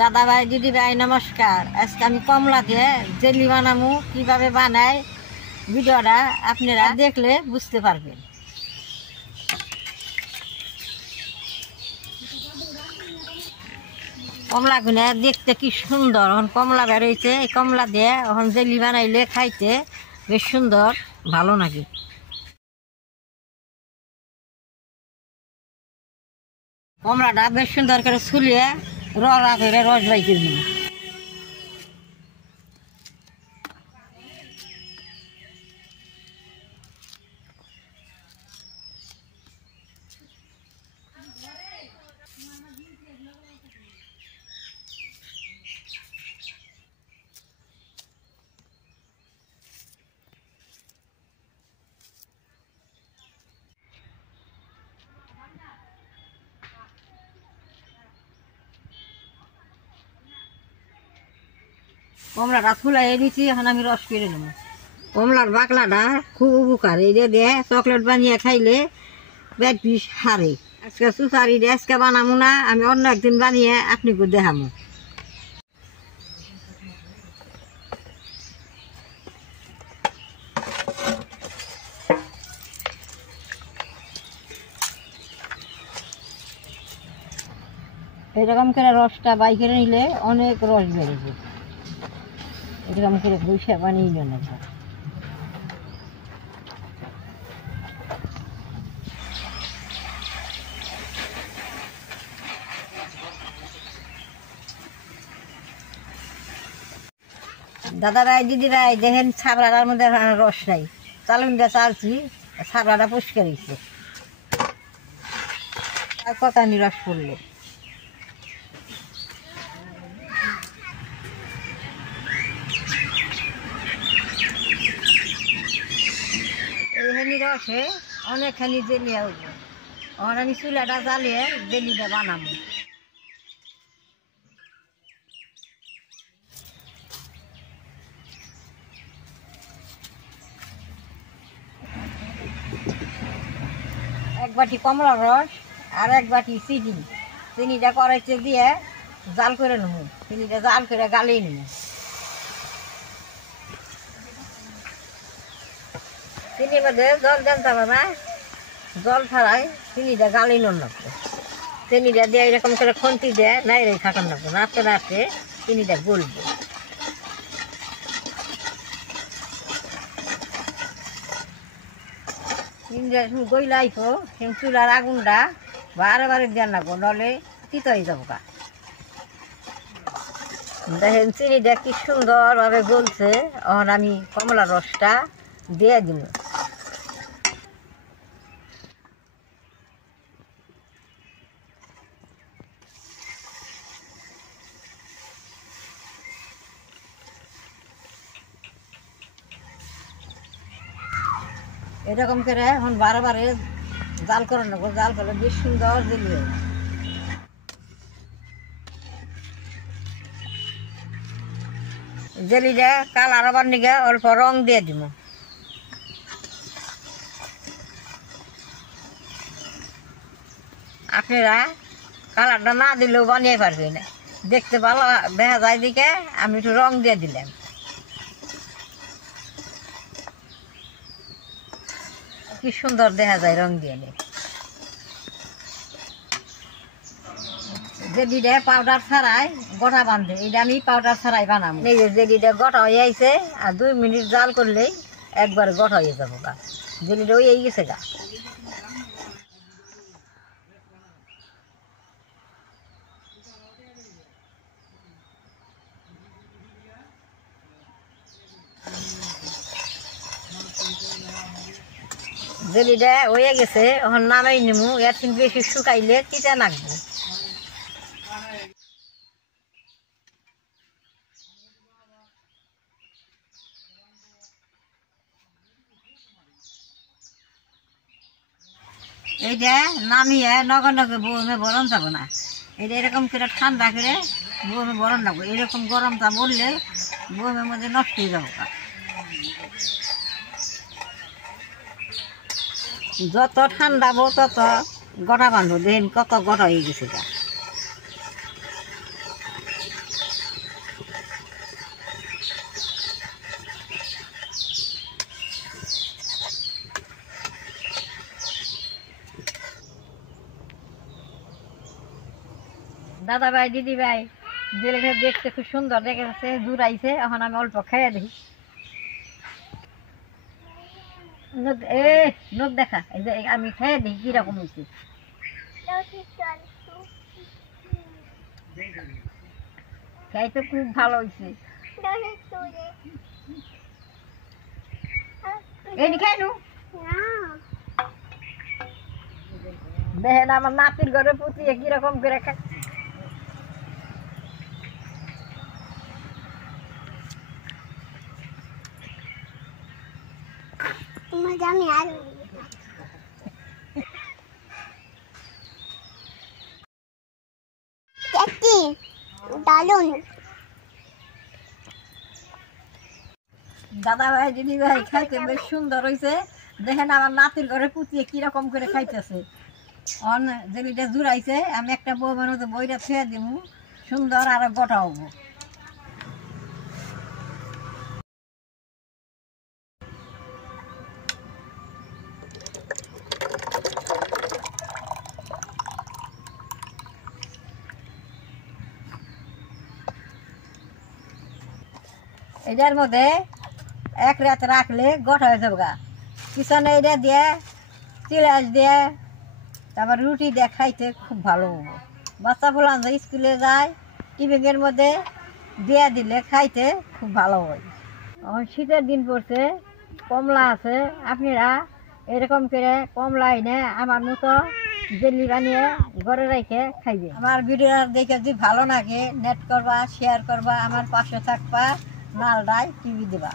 দাদা ভাই দিদি ভাই নমস্কার। আজকে আমি কমলা দিয়ে জেলি বানাবো, কিভাবে বানাই ভিডিওটা আপনারা দেখলে বুঝতে পারবেন। কমলা গুনে দেখতে কি সুন্দর, এখন কমলা বেরোইছে। এই কমলা দিয়ে এখন জেলি বানাইলে খাইতে বেশ সুন্দর, ভালো নাকি। কমলাটা বেশ সুন্দর করে ছুলিয়ে রস করে রস বাই করে নেব। কমলাটা ফুলাই দিচ্ছি, এখন আমি রস করে নেব। কমলার বাকলাটা খুব উপকার, এই দিয়ে চকলেট বানিয়ে খাইলে পেট বিষ হারে। আজকে সুসারি দিয়ে আজকে বানাবো না, আমি অন্য একদিন বানিয়ে আপনাকে দেখাবো। এরকম করে রসটা বাই করে নিলে অনেক রস বেড়েছে। এরকম করে বসে বানিয়ে নেন। দাদা ভাই দিদি ভাই দেখেন, ছাবড়াটার মধ্যে রস নাই, চালুন দিয়ে চালছি, ছাবড়াটা পরিষ্কার হয়েছে। আর কত রস পড়লো। এইখানি রসে অনেকখানি জেলি হইব। এখন আমি চুলাটা জ্বালিয়ে জেলিটা বানাবো। এক বাটি কমলার রস আর এক বাটি চিনি, চিনিটা কড়াইতে দিয়ে জাল করে নেব। চিনিটা জাল করে গালিয়ে নেব। চিনির মধ্যে জল জানতে হবে না, জল ছাড়াই চিনিটা গালিয়ে নেন লাগবে। চিনিটা দিয়ে এরকম করে খুন্তি দিয়ে নাইরে থাকান লাগবে, নাড়তে নাড়তে চিনিটা গলবে। চিনিটা গইলে আইসো, সে চুলার আগুনটা বারে বারে দেওয়ার লাগবো, নলে তিতো হয়ে যাবো গা। দেখেন চিনিটা কি সুন্দরভাবে গলছে। এখন আমি কমলার রসটা দিয়ে দিব। এরকম করে এখন বারে বারে জাল করে নেবো, জাল করলে বেশ সুন্দর জেলি হবে। জেলিটা কালার আবার নিগে অল্প রং দিয়ে দিব। আপনারা কালারটা না দিলেও বানিয়ে পারবেন না, দেখতে ভালো দেখা যায় দিকে আমি একটু রং দিয়ে দিলাম। কি সুন্দর দেখা যায় রং দিয়ে। জেলিটা পাউডার ছাড়াই গোটা বাঁধে, এটা আমি পাউডার ছাড়াই বানাবো। এই যে জেলিটা গোটা হয়ে আইছে, আর 2 মিনিট জাল করলেই একবার গোটা হয়ে যাবো গা। জেলিটা হয়ে গেছে গা। জেলিটা হয়ে গেছে, এখন নামাই নেবো। এর থেকে বেশি শুকাইলে তিতা লাগবে। এইটা নামিয়ে নগে নগে বউমে বরণ যাবো না, এটা এরকম করে ঠান্ডা করে বউমে বরণ লাগবো। এরকম গরমটা বললে বউমের মধ্যে নষ্ট হয়ে যাবো। যত ঠান্ডা বো তত গড়া বাঁধবো। দেখেন কত গড়া হয়ে গেছে। দাদা ভাই দিদি ভাই জেলেটা দেখতে খুব সুন্দর দেখে যাচ্ছে জুড়াইছে, এখন আমি অল্প খেয়ে দিই। নখ দেখা, এই যে আমি খেয়ে দিই কিরকম হয়েছে। খাইতে খুব ভালো হয়েছে। এই খাইলু দেখেন আমার নাতির ঘরে পুতিয়ে কিরকম করে খাই। দাদা ভাই দিদি ভাই খাইতে বেশ সুন্দর হয়েছে। দেখেন আমার নাতির ঘরে পুতিয়ে কিরকম করে খাইতেছে। অন যেটা জুড়াইছে আমি একটা বউ বানাতে বইটা ছুঁয়ে দিব, সুন্দর আরো গোটা হবো। এটার মধ্যে এক রাত রাখলে গোটা হয়ে যাবে গা। পিছনে এটা দিয়ে চিলাস দিয়ে তারপর রুটি দিয়ে খাইতে খুব ভালো হবো। বাচ্চা ফুলান যে স্কুলে যায় টিফিনের মধ্যে দিয়ে দিলে খাইতে খুব ভালো হয়। শীতের দিন পড়ছে, কমলা আছে, আপনারা এরকম করে কমলা এনে আমার মতো জেলি বানিয়ে ঘরে রেখে খাইবে। আমার ভিডিও দেখে যদি ভালো লাগে নেট করবা, শেয়ার করবা, আমার পাশে থাকবা, নালডাই টিভি দিবা।